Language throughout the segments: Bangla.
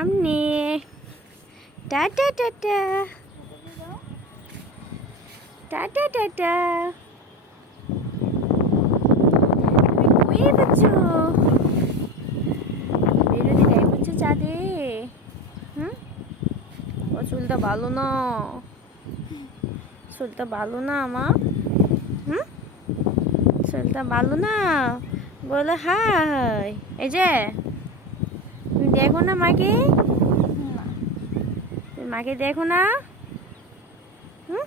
আমনি টাটা টাটা টাটা টাটা বেরোতে যাই বুঝছ চাঁদে। হুম? ও, চুলটা ভালো না। চুলটা ভালো না আমার হুম? চুলটা ভালো না। বলে হাই। এই যে। দেখো না মাকে? মাকে দেখো না? হুম?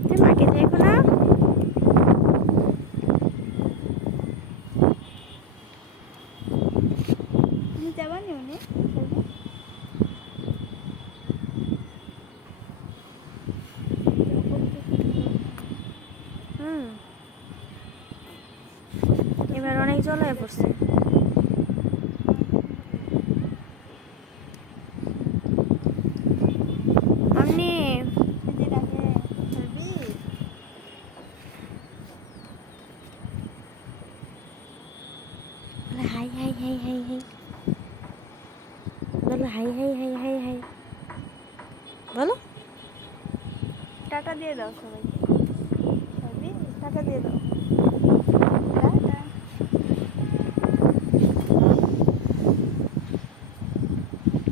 তুমি মাকে দেখো না? অনেক হুম। এবার অনেক জল হয়ে পড়ছে আপনি যে ডাকে ধরবি বলে হাই হাই হাই বলো hi hi hi hi hi বলো টাকা দিয়ে দাও সবাইকে টাকা দিয়ে দাও